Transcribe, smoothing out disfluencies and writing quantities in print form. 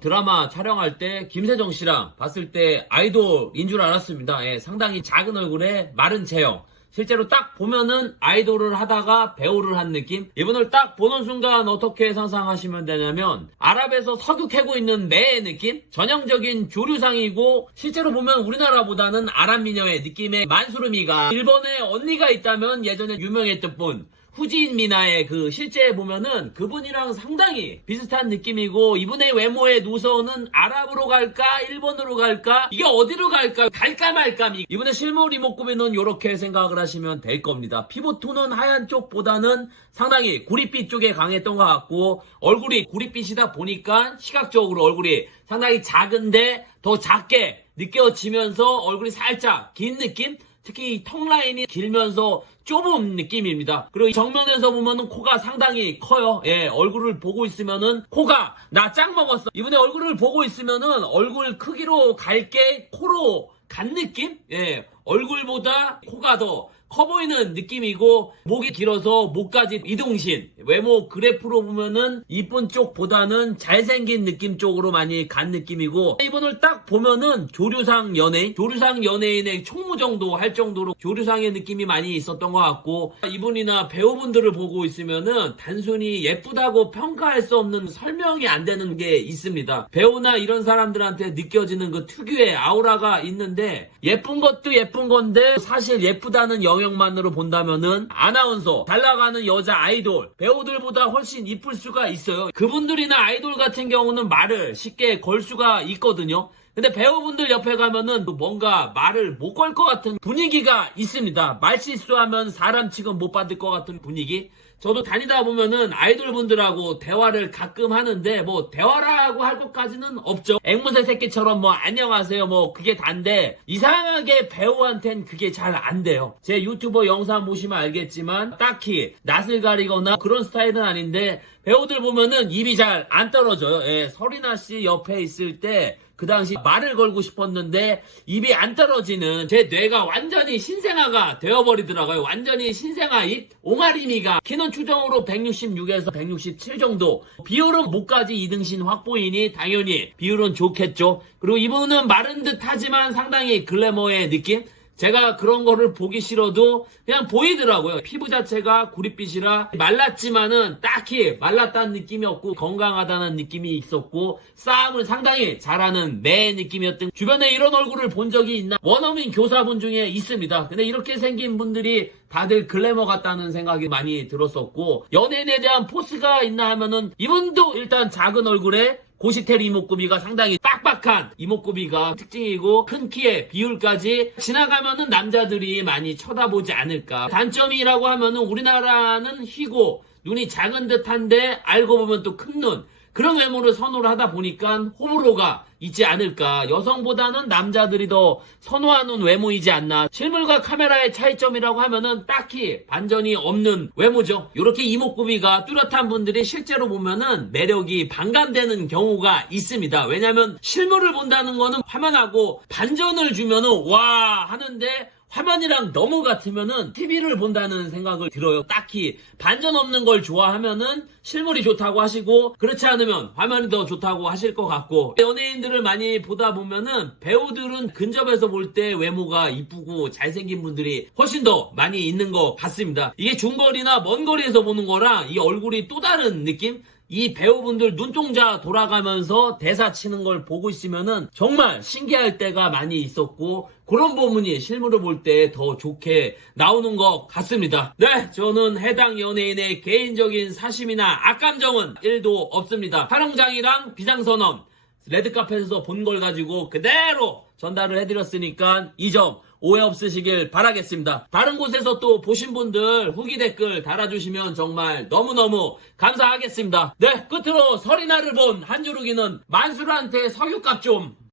드라마 촬영할 때 김세정 씨랑 봤을 때 아이돌인 줄 알았습니다. 예, 상당히 작은 얼굴에 마른 체형. 실제로 딱 보면은 아이돌을 하다가 배우를 한 느낌? 이분을 딱 보는 순간 어떻게 상상하시면 되냐면 아랍에서 석유 캐고 있는 매의 느낌? 전형적인 조류상이고 실제로 보면 우리나라보다는 아랍 미녀의 느낌의 만수르미가 일본에 언니가 있다면 예전에 유명했던 분 후지인 미나의 그 실제 보면은 그분이랑 상당히 비슷한 느낌이고 이분의 외모의 노선은 아랍으로 갈까 일본으로 갈까 이게 어디로 갈까 갈까 말까 이분의 실물 이목구비는 이렇게 생각을 하시면 될 겁니다. 피부톤은 하얀 쪽보다는 상당히 구릿빛 쪽에 강했던 것 같고 얼굴이 구릿빛이다 보니까 시각적으로 얼굴이 상당히 작은데 더 작게 느껴지면서 얼굴이 살짝 긴 느낌? 특히 이 턱 라인이 길면서 좁은 느낌입니다. 그리고 정면에서 보면은 코가 상당히 커요. 예, 얼굴을 보고 있으면은 코가 나 짱 먹었어. 이분의 얼굴을 보고 있으면은 얼굴 크기로 갈게 코로 간 느낌? 예, 얼굴보다 코가 더 커 보이는 느낌이고 목이 길어서 목까지 이동신 외모 그래프로 보면은 이쁜 쪽보다는 잘생긴 느낌 쪽으로 많이 간 느낌이고 이분을 딱 보면은 조류상 연예인의 총무 정도 할 정도로 조류상의 느낌이 많이 있었던 것 같고 이분이나 배우분들을 보고 있으면은 단순히 예쁘다고 평가할 수 없는 설명이 안 되는 게 있습니다. 배우나 이런 사람들한테 느껴지는 그 특유의 아우라가 있는데 예쁜 것도 예쁜 건데 사실 예쁘다는 영역만으로 본다면은 아나운서, 잘 나가는 여자 아이돌, 배우들보다 훨씬 이쁠 수가 있어요. 그분들이나 아이돌 같은 경우는 말을 쉽게 걸 수가 있거든요. 근데 배우분들 옆에 가면은 뭔가 말을 못 걸 것 같은 분위기가 있습니다. 말실수하면 사람 취급 못 받을 것 같은 분위기. 저도 다니다 보면은 아이돌 분들하고 대화를 가끔 하는데 뭐 대화라고 할 것까지는 없죠. 앵무새 새끼처럼 뭐 안녕하세요 뭐 그게 단데 이상하게 배우한텐 그게 잘 안 돼요. 제 유튜버 영상 보시면 알겠지만 딱히 낯을 가리거나 그런 스타일은 아닌데 배우들 보면은 입이 잘 안 떨어져요. 예, 설이나 씨 옆에 있을 때 그 당시 말을 걸고 싶었는데 입이 안 떨어지는 제 뇌가 완전히 신생아가 되어버리더라고요. 완전히 신생아 입 옹알이미가 키는 추정으로 166에서 167 정도 비율은 목까지 이등신 확보이니 당연히 비율은 좋겠죠. 그리고 이분은 마른 듯 하지만 상당히 글래머의 느낌? 제가 그런 거를 보기 싫어도 그냥 보이더라고요. 피부 자체가 구릿빛이라 말랐지만은 딱히 말랐다는 느낌이 없고 건강하다는 느낌이 있었고 싸움을 상당히 잘하는 매 느낌이었던 주변에 이런 얼굴을 본 적이 있나? 원어민 교사분 중에 있습니다. 근데 이렇게 생긴 분들이 다들 글래머 같다는 생각이 많이 들었었고 연예인에 대한 포스가 있나 하면은 이분도 일단 작은 얼굴에 고시텔 이목구비가 상당히 빡빡한 이목구비가 특징이고 큰 키에 비율까지 지나가면은 남자들이 많이 쳐다보지 않을까. 단점이라고 하면은 우리나라는 희고 눈이 작은 듯한데 알고 보면 또 큰 눈. 그런 외모를 선호를 하다 보니까 호불호가 있지 않을까. 여성보다는 남자들이 더 선호하는 외모이지 않나. 실물과 카메라의 차이점이라고 하면은 딱히 반전이 없는 외모죠. 이렇게 이목구비가 뚜렷한 분들이 실제로 보면은 매력이 반감되는 경우가 있습니다. 왜냐면 실물을 본다는 거는 화면하고 반전을 주면은 와 하는데 화면이랑 너무 같으면은 TV를 본다는 생각을 들어요. 딱히 반전 없는 걸 좋아하면은 실물이 좋다고 하시고 그렇지 않으면 화면이 더 좋다고 하실 것 같고 연예인들을 많이 보다 보면은 배우들은 근접해서 볼 때 외모가 이쁘고 잘생긴 분들이 훨씬 더 많이 있는 것 같습니다. 이게 중거리나 먼 거리에서 보는 거랑 이 얼굴이 또 다른 느낌? 이 배우분들 눈동자 돌아가면서 대사 치는 걸 보고 있으면은 정말 신기할 때가 많이 있었고 그런 부분이 실물을 볼 때 더 좋게 나오는 것 같습니다. 네, 저는 해당 연예인의 개인적인 사심이나 악감정은 1도 없습니다. 촬영장이랑 비상선언 레드카펫에서 본 걸 가지고 그대로 전달을 해드렸으니까 이 점 오해 없으시길 바라겠습니다. 다른 곳에서 또 보신 분들 후기 댓글 달아주시면 정말 너무너무 감사하겠습니다. 네, 끝으로 설이나를 본 한주루기는 만수르한테 석유값 좀